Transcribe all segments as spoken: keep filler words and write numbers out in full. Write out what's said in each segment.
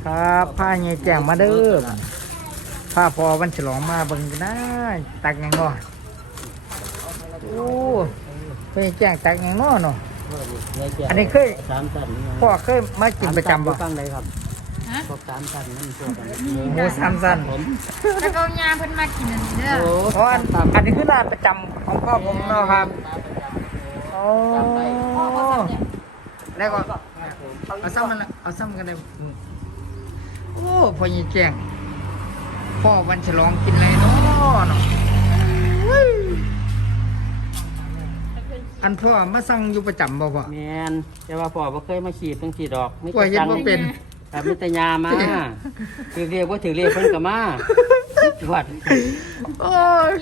ครับผ้าเงี้ยแจ้งมาเด้อผ้าพอวันฉลองมาเบิ่งกันนะตักยังง้อโอ้เพิ่นแจ้งตักยังง้อเนาะอันนี้เคยสามตันพ่อเคยมากินประจำบ่ฟังเลยครับพวกสามตันนั่นตัวกันหมูสามสั้นผมแล้วก็ยาเพิ่นมากินอันนี้เด้อโอ้เพราะอันอันนี้คือร้านประจำของพ่อผมเนาะครับโอ้แล้วก็เอาซ้ำมันละเอาซ้ำกันเลยโอ้พ่อยี่แจ้งพ่อวันฉลองกินอะไรเนาะเนาะอันพ่อมาสั่งอยู่ประจำบ่พ่อแมนแต่ว่าพ่อบ่เคยมาขีดตั้งขีดดอกไม่กว่าเฮ็ดบ่เป็นครับมิตรยามาถือเรียกว่าถือเรียกเพิ่นก็มาวัดโอ้ย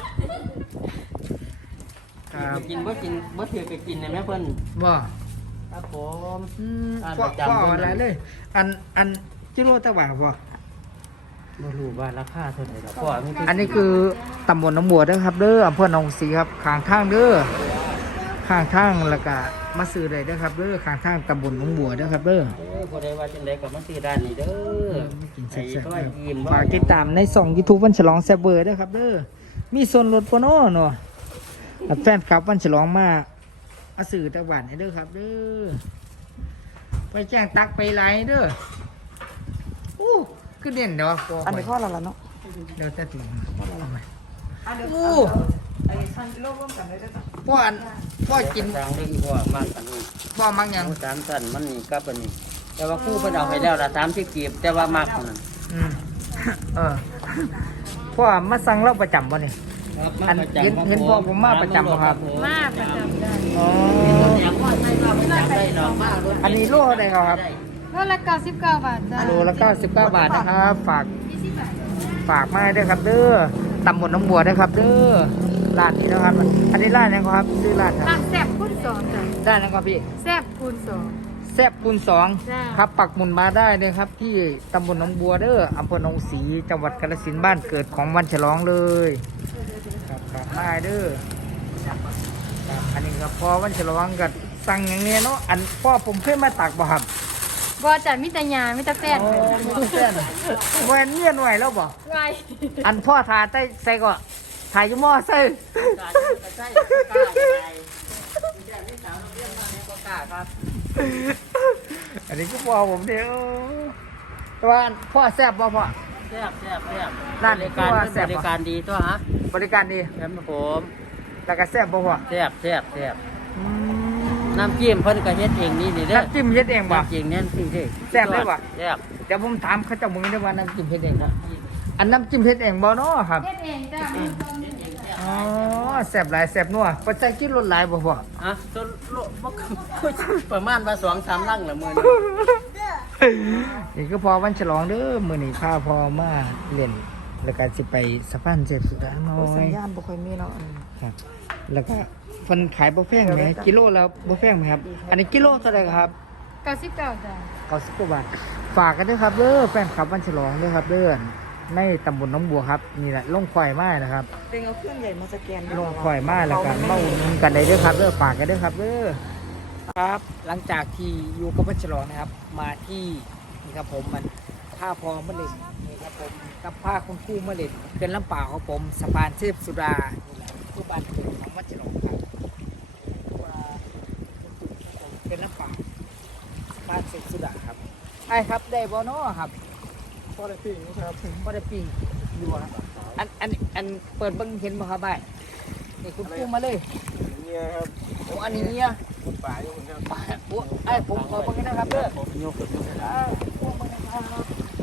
ครับกินบ่กินบ่ถือก็กินได้ไหมเพิ่นบ่ครับผมอืมอ่านพ่อประจำพ่อเพิ่นอะไรเลย อันอันจิโร่ตะวันบ่บ่รู้ว่าราคาเท่าไหร่ดอกพ่อมีอันนี้คือตำบลหนองบัวเด้อครับเด้ออำเภอหนองสีครับข้างทางเด้อข้างทางแล้วก็มาซื้อได้เด้อครับเด้อข้างทางตำบลหนองบัวเด้อครับเด้อเออบ่ได้ว่าจังไดก็มาซื้อด้านนี้เด้อกินไอ้แซ่บก็ๆว่าครับยิ้มฝากติดตามในช่อง YouTube วันฉลองแซ่บเบอร์เด้อครับเด้อมีส่วนลดปะเนาะเนาะอ่ะแฟนคลับวันฉลองมามาซื้อตะวันให้เด้อครับเด้อไปแจ้งตักไปไลน์เด้อโอ้คือเด่นเด้อพ่ออันนี้พ่อเราละเนาะเดี๋ยวแต่ถึงอันเดียวโอ้ไอ้ซันกิโลร่วมกันเลยได้จ้ะพ่ออันพ่อกินทางเรื่องพ่อมากกันนี่พ่อมักหยังหมูสามสันมันนี่กับอันนี้ แต่ว่าคู่เพิ่นเอาให้แล้วละสามสิบกีบแต่ว่ามากกว่านั้นอืม เออพ่อมาสั่งเราประจำป่ะนี่ครับอันเห็นเห็นพ่อผมมาประจำบ่ครับมาประจำได้อ๋ออย่างว่าใช่ว่าประจำได้ดอกมากเลยอันนี้โลเท่าไหร่ครับโลละเก้าสิบเก้าบาทจ้าโลละเก้าสิบเก้าบาทนะครับ ฝากยี่สิบบาทฝากมาด้วยครับเด้อตำบลน้องบัวด้วยครับเด้อร้านนี้นะครับ อันนี้ร้านยังครับซื้อร้านคร้ารับนแซ่บคูณสองจ้ะร้านยังครับพี่แซ่บคูณสองแซ่บคูณสองจ้าครับปักหมุนมาได้เลยครับ ที่ตำบลหนองบัวเด้ออำเภอหนองศรีจังหวัดกาฬสินธุ์บ้านเกิดของวันฉลองเลยครับครับมาเด้อครับอันนี้ก็พอวันฉลองก็สั่งอย่างเนี้ยเนาะอันพ่อผมเคยมาตักบ่ครับบ่จ้ะมีแต่ยามีแต่แฟนโอ้มีแต่แฟนแหวนเมียนไหวแล้วบ่ไงอันพ่อทาใต้ใส่ก็ถ่ายอยู่หม้อใส่ใช่กล้าใจอย่างที่สาวเราเรียกมาเนี่ยก็กล้าครับอันนี้ก็พ่อผมเด้อแต่ว่าพ่อแซ่บบ่พ่อแซ่บแซ่บแซ่บร้านบริการว่าแซ่เป็นบบริการดีตัวฮะบริการดีครับผมแล้วก็แซ่บบ่พ่อแซ่บแซ่บแซ่บอืมน้ำจิ้มเพิ่นก็เฮ็ดเองนี่นี่เด้อน้ำจิ้มเฮ็ดเองบ่น้ำจิ้มแน่นสิเด้อแซ่บได้ปะแซ่บเดี๋ยวผมถามเขาเจ้ามึงได้ว่าน้ำจิ้มเฮ็ดเองบ่อันน้ำจิ้มเฮ็ดเองบ่เนาะครับเฮ็ดเองจ้ะอ๋อแซ่บหลายแซ่บนัวบ่ใส่กินรสหลายบ่พ่อฮะตัวโลบ่คือประมาณว่าสองสามลังละมื้อนี้นี่ก็พอวันฉลองเด้อมื้อนี้พาพ่อมาเล่นแล้วก็สิไปสะพานเจ็บสุดาน้อโอ้สัญยญาณบ่ค่อยมีเนาะอันนี้ครับ แล้วก็เพิ่นขายบ่แพงไหมกิโลละบ่แพงไหมครับ อันนี้กิโลเท่าไหร่ครับเก้าสิบเก้าจ้ะเก้าสิบกว่าบาทฝากกันด้วยครับเด้อแฟนคลับวันฉลองด้วยครับเด้อในตำบลหน้องบัวครับนี่แหละลงควายไม้นะครับเต็งเอาเครื่องใหญ่มาสแกนลงควายไม้แล้วกันมาอุ่นนกันได้เด้อครับเด้อฝากกันด้วยครับเด้อครับ หลังจากที่อยู่กับวันฉลองนะครับ มาที่นี่ครับผมมันผ้าพอมะเร็งนี่ครับผมกับผ้าคุณครู่มะเร็งเป็นลำป่าของผมสะพานเทพสุดานี่แหละคือบ้านเกิดของวันฉลองครับว่าเป็นลำป่าสะพานเทพสุดาครับไอ้ครับได้บอเนาะครับพอได้ปิ้งครับบ่ได้ปิ้งอยู่บ่ครับอันอันอันเปิดเบิ่งเห็นบ่ครับบ่ายนี่คุณครู่มาเลยเนี่ยครับโอ้อันนี้เนี่ยป่าอยู่คนเดียวโอ้ไอ้ผมขอเบิ่งนะครับเด้อผมยกขึ้นมาอ้าวพวกมันนะครับ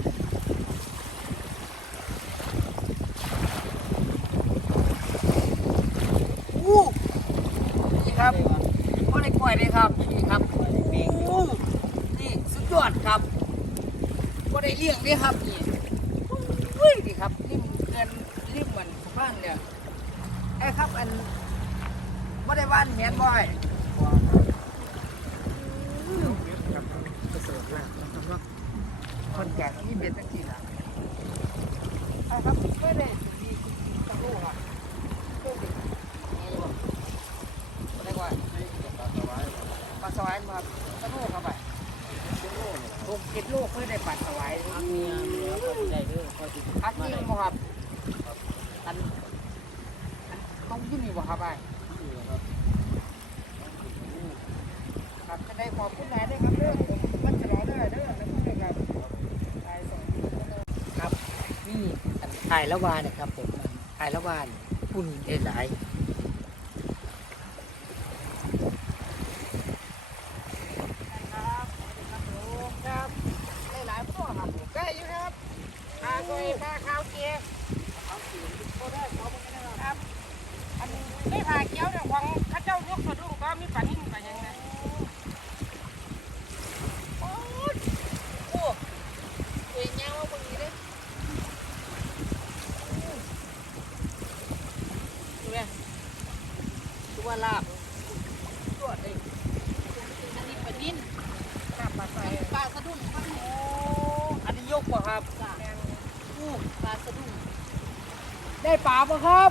อู้นี่ครับบ่ได้ปล่อยเลยครับนี่ครับอู้นี่สุดยอดครับบ่ได้เลี้ยงเด้ครับนี่อุ้ยนี่ครับริมเขื่อนริมมันบ้านเนี่ยไอ้ครับอันบ่ได้บ้านแม่นบ่ไอ้ประเสริฐมากนะครับว่าคนแก่ที่เบ็ดตั้งกี่นะไอ้ครับไม่ได้สุดีตะโลครับเคยเห็นนี่บ่บ่ได้ว่าปลาสวายมาครับตะโลครับไปทุกเจ็ดโลกเพื่อได้ปัดสวายทำเมียมีแล้วก็ได้เด้อก็สิพักนี่บ่ครับอันอันต้องอยู่นี่บ่ครับไอ้ครับครับจะได้ขอบคุณนายด้วยครับเด้อผมมันจะรอได้เด้อแล้วพูดเลยครับไอ้สองครับนี่อันไอ้ละวานเนี่ยครับผมไอ้ละวานผู้นี้ได้หลายครับได้หลายพ่อครับผมได้อยู่ครับปลาก้อยปลาขาวเกี๊ยวเอาสีโคได้เขาไม่ได้ครับอันนี้ได้ผ่าเกี๊ยวเนี่ยของข้าเจ้ายกสะดุ้งก็มีปลานิ่มปลายังไงโอ้ยโอ้เอ็งยังว่าบางทีเลยดูไหมดูว่าลาบตัวเองอันนี้ปลานิ่มลาบปลาไฟปลาสะดุ้งครับโอ้อันนี้ยกกว่าครับอู้ปลาสะดุ้งได้ปลาปะครับ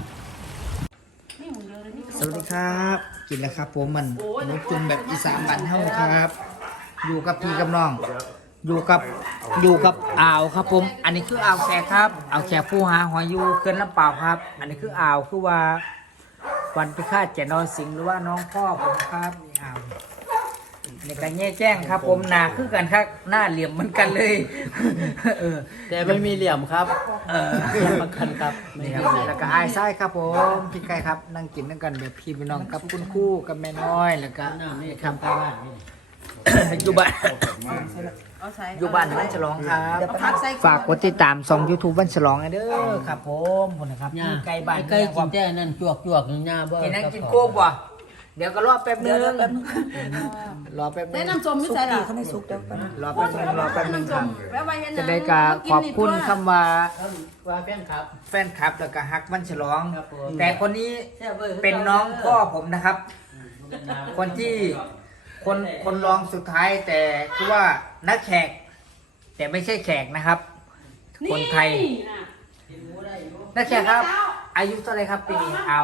สวัสดีครับกินแล้วครับผมมันหมูจุ่มแบบอีสานบ้านเฮาครับ อยู่กับพี่กับน้อง อยู่กับอยู่กับอ่าวครับผม อันนี้คืออ่าวแขกครับอ่าวแขกผู้หาหอยอยู่เขื่อนลำเปล่าครับ อันนี้คืออ่าวคือว่าวันพิฆาตแก่นอนสิงห์หรือว่าน้องพ่อผมครับนี่อ่าวในการแย่แจ้งครับ ผมหนาคือกันครับหน้าเหลี่ยมเหมือนกันเลยเออแต่ไม่มีเหลี่ยมครับเออรับประกันครับนี่ครับแล้วก็อายไส้ครับผมพี่ไก่ครับนั่งกินนั่งกันแบบพี่พี่น้องกับคุณครู่กับแม่น้อยแล้วก็น้ำนี่ครับทำใต้บ้านนี่อยู่บ้านเอาใส่อยู่บ้านวันฉลองครับพักใส่ฝากกดติดตามช่อง YouTube วันฉลองนะเด้อครับผมคนนะครับย่าอยู่ไกลบ้านไก่กินแต่นั่นจวกจวกๆย่าบ่กินนั่งกินโค้กว่ะเดี๋ยวก็รอแป๊บนึงรอแป๊บนึได้งน้ำส้มไม่ใส่หรอเขาไม่สุกเดี๋ยวกันรอแป๊บนึงรอแป๊บนึงครับแวะไว้เห็นจะได้กราบขอบคุณคำว่าว่าแป้งครับแฟนคลับแล้วก็ฮักวันฉลองครับผมแต่คนนี้แซ่บว้ยเป็นน้องพ่อผมนะครับ คนที่คนคนรองสุดท้ายแต่คือว่านักแขก แต่ไม่ใช่แขกนะครับ คนไทยนักแขกครับ อายุเท่าไหรครับปีนี้เอา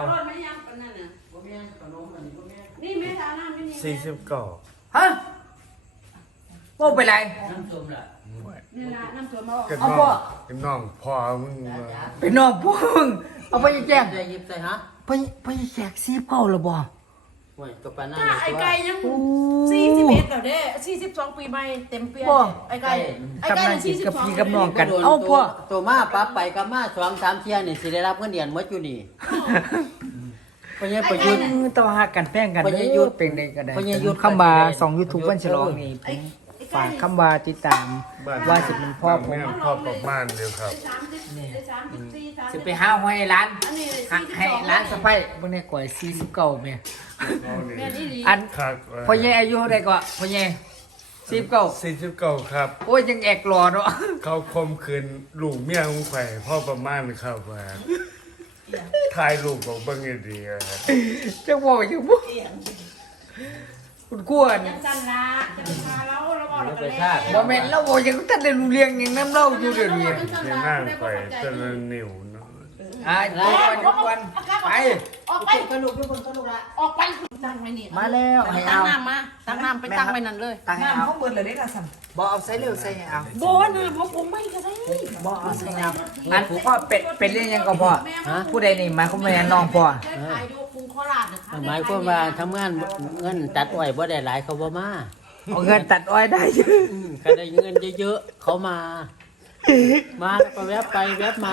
นี่แม่ทาน้ำไม่นี่สี่สิบเก้าฮะว่าไปไรน้ำส้มล่ะนี่นะน้ำส้มมาเป็นเอาน้พ่อองเป็นน้องพ่อมึงมาเป็นน้องพ่อมึงเอาไปแจ้งใส่หยิบใส่ฮะไปไปแขกซีบเก่าหรือบ่โอ้ยตัวปลาหน้าไอ้ไก่ยังโอ้สี่สิบเอ็ดแล้วเด้สี่สิบสองปีใหม่เต็มเปียไอ้ไก่ไอ้ไก่กำลังกิสี่นสิบกับสองพี่กับน้องกันโดเอ้าพ่อตัวมาปั๊บไปกับมาสองสามเที่ยนี่สิได้รับเงินเดือนหมดอยู่นี่เพราะงั้นประยุทธ์ต่อหักกันแป้งกันพญายุทธเป็นได้ก็ได้พญายุทธคำว่าสองยูทูบวันฉลองนี่ผมฝากคำว่าติดตามว่าสิเป็นพ่อผมแม่พ่อประมาณเดียวครับสามสิบได้สามสิบสี่สามสิสิบไปหาหอยร้านอันนี้หักให้ร้านสะไปบนในก่อยสี่สิบเก้าเมียแม่นี่ดีอันครับพ่อใหญ่อายุเท่าไหรก็พ่อใหญ่สี่สิบเก้าสี่สิบเก้าครับโอ้ยยังแอกรอเนาะเขาคมคืนลูกเมียของแขวพ่อประมาณครับว่าถ่ายรูปของเบิ้งให้ดีอะครับจะบอกอยู่บ่คุณกวนจันละจะไปพาเราเราบอกเราไปกันชาแล้วติบ่แม่นเราบอกยังท่านได้รู้เรื่องยังน้ำเล่าอยู่เดี๋ยวนี้ที่นั่งแขวจนนิ้วเนาะอ่ะทุกวันทุกวันไปออกไปกระลูกทุกคนกระลูกละออกไปตั้งไว้นี่มาแล้วให้ตั้เอางน้ำมาตั้งน้ำไปตั้งไว้นั่นเลยตั้งให้เอาเขาเบิดเลยได้ละสั่งบ่เอาใส่เร็วใส่ให้เอาโบนะเพราะผมไม่ก็ได้บ่เอาใส่ให้เอาอันพ่อเป็ดเป็นเรื่องยังก็พ่อฮะผู้ใดนี่หมายความว่าน้องพ่อได้ขายอยู่กรุงโคราชนะคะหมายความว่าทำงานเงินตัดอ้อยบ่ได้หลายเขาบ่มาเอาเงินตัดอ้อยได้เยอะอืมเขาได้เงินเยอะๆเขามา มาแล้วก็แวบไปแวบมา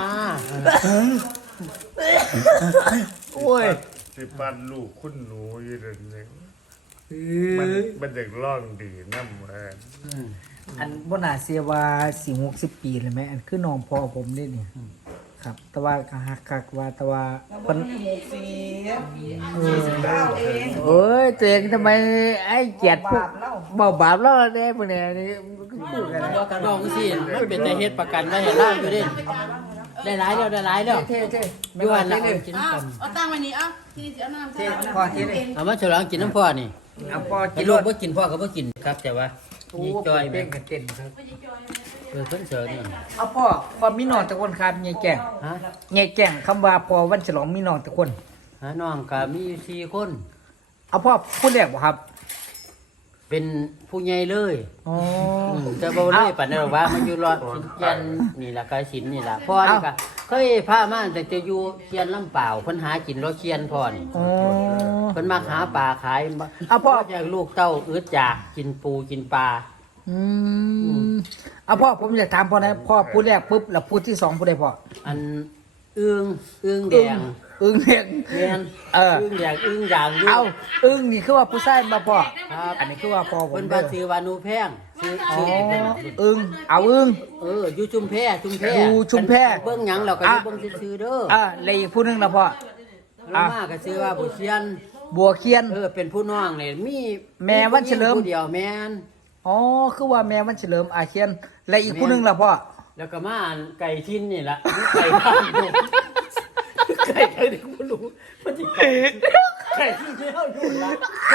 โอ้ยสิปันลูกคุณหนูอยู่เดี๋ยวนี้มันมันเด็กร่องดีน้ำแม่อันบ่น่าเสียว่าสี่หกสิบปีเลยไหมอันคือน้องพ่อผมนี่นี่ครับ แต่ว่าก็ฮักคักว่าแต่ว่าเพิ่นเออเอ้ยตัวเองทำไมไอ้เกียรติพวกเบาบาปแล้วเด้พวกเนี้ยนี่พูดกันนะว่ากันน้องสิมันเป็นแต่เฮ็ดประกันไว้ให้ล่างอยู่เดิได้หลายแล้วได้หลายแล้วเท่เท่อยู่อันละเท่กินอ้าวกันเอาตั้งไว้นี่เอ้าที่นี่เอาน้ำเท่พ่อเท่เลยเอามาฉลองกินน้ำพ่อนี่เอาพ่อให้กินลูรกถบ่กินพ่อก็บ่กินครับแต่ว่าโอ้นี่จอยแม่เป้งกันเต้นครับเออเพิ่นเสิร์ฟนี่เอาพ่อพ่อมีน้องตะคนครับยายแก่งฮะยายแก่งคำว่าพ่อวันฉลองมีน้องตะคนหาน้องก็มีอยู่สี่คนเอาพ่อพูดแรกบ่ครับเป็นผู้ใหญ่เลยอ๋ออืมแต่บ่เลยปานนั้นหรอกว่ามันอยู่รอดสินเทียนนี่ล่ะกาฬสินธุ์นี่ล่ะพ่อนี่ก็เคยพามาแต่จะอยู่เทียนลำเปล่าเพิ่นหากินรอเทียนพ่อนี่อ๋อเพิ่นมาหาปลาขายเอาพ่อจากลูกเต้าอึดจากกินปูกินปลาอืมเอาพ่อผมอยากถามพ่อนะพ่อพูดแรกปุ๊บแล้วพูดที่สองพูดได้พ่ออันอึ้งอึ้งแดงอึ้งเรียงแม่นเอออึ้งแดงอึ้งด่างอยู่เอาอึ้งนี่คือว่าผู้ชายมาพ่อครับอันนี้คือว่าพ่อผมเพิ่นเด้ว่าอชื่อว่าหนูแพงชื่ออ๋อชื่ออึ้งเอาอึ้งเอออยู่ชุมแพชุมแพอยู่ชุมแพเบิ่งหยังเราก็อยู่เบิ่งซื่อๆเด้ออ่าเลยอีกผู้หนึงนะพ่อแล้วมาก็ชื่อว่าบุเชียนบัวเคียนเออเป็นผู้น้องนี่มีแม่วันเฉลิมผู้เดียวแม่นอ๋อคือว่าแม่มันเฉลิมอาเคียนและอีกผู้หนึงล่ะพ่อแล้วก็มาอันไก่ทินนี่ล่ะไก่บ้านอยู่ไก่ไก่ที่บ่รู้มันสิไก่ไก่ที่เฮาอยู่ล่ะ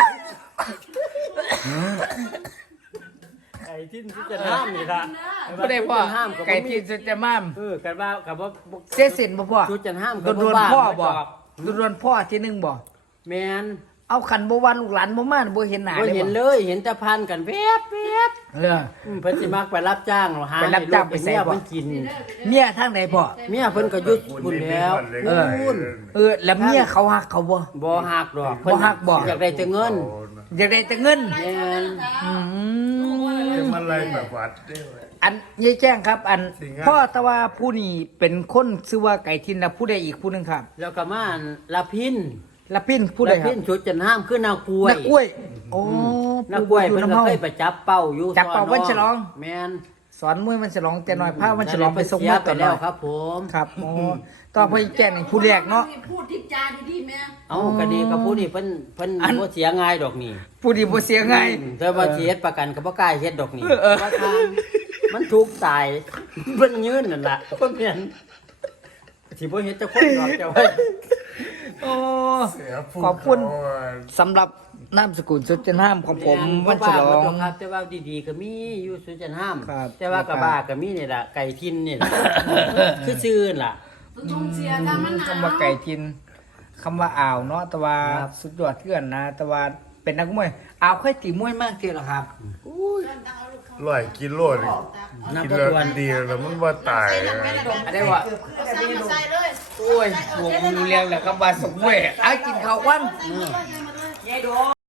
ไก่ทินที่จะห้ามนี่ล่ะผู้ใดพ่อห้ามก็บ่มีไก่ที่สุดจะม่ามเออกันว่ากับว่าเสียสินบ่พ่อชุดจันห้ามโดกับนโดนบ้าพ่อบ่มาจโดนโดนพ่อที่หนึงบ่แม่นเอาขันบ่ว่าลูกหลานบ่มาบ่เห็นหน้าบ่เลยเห็นบ่เลยเห็นแต่พันกันแวบแวบเอออืมเพิ่นสิมักไปรับจ้างหาไปรับจ้างไปใส่เมียบ่เพิ่นกินเมียทางไหนพ่อเมียเพิ่นก็หยุดบุญแล้วเออบุญเออแล้วเมียเขาฮักเขาบ่บ่หักดอกบ่ฮักบ่อยากได้แต่เงินอยากได้แต่เงินแม่นอืมจะมาไล่แบบวัดได้ไหมอันยายแจ้งครับ อันสิงห์พ่อตะว่าผู้นี้เป็นคนชื่อว่าไก่ทินแล้วผู้ใดอีกผู้หนึงครับแล้วก็มาละพินละพินผู้ใดละครัพิบนชุดจันห้ามคือนางกล้วยนักกล้วยโอ้นางกล้วยผู้เพิ่นน้ำก็เฮาเคยไปจับเป้าอยู่จับเป้าสวันฉลองแม่นสอนมวยมันฉลองแต่น้อยพามันฉลองไปส่งเสีมยวยไปต่อหแล้น่วอยครับผมครับโอ้ต่อพ่อแจ้งนี่ผู้แรกเนาะพูดทิศจาดีๆแม่เอาก็ดีกับผู้นี่เพิ่นเพิ่นอันบ่เสียง่ายดอกนี่ผู้ดีบ่เสียไงอืมแต่ว่าสิเฮ็ดประกันก็บ่กล้าเฮ็ดดอกนี่เออว่าทางมันถูกตายเพิ่นยืนนั่นล่ะเพิ่นเห็นสิบ่เฮ็ดจะคนดอกเจ้าไว้โอ้เสียผู้ขอบคุณเขาอะสำหรับนามสกุลสุดจันห้ามของผมวันฉลองครับแต่ว่าดีๆก็มีอยู่สุจันห้ามครับแต่ว่ากระบาก็มีนี่ล่ะไก่ทินนี่ล่ะคือซื่อๆล่ะจงเสียถ้ามันหนาวคำว่าไก่ทินคำว่าอ่าวเนาะแต่ว่าครับสุดยอดเพื่อนนะแต่ว่าเป็นนักมวยอ่าวค่อยตีมวยมากเกินหรอครับร้อยกิโลนี่นับกินบ่แล้วถ้วนดีแล้วมันว่าตายอะอันนี้วะใส่มาใส่เลยโอ้ยผมรู้เรื่องแล้วครับว่าสมมวยอ่ะกินข้าววันใส่มาเลยใส่มาเลย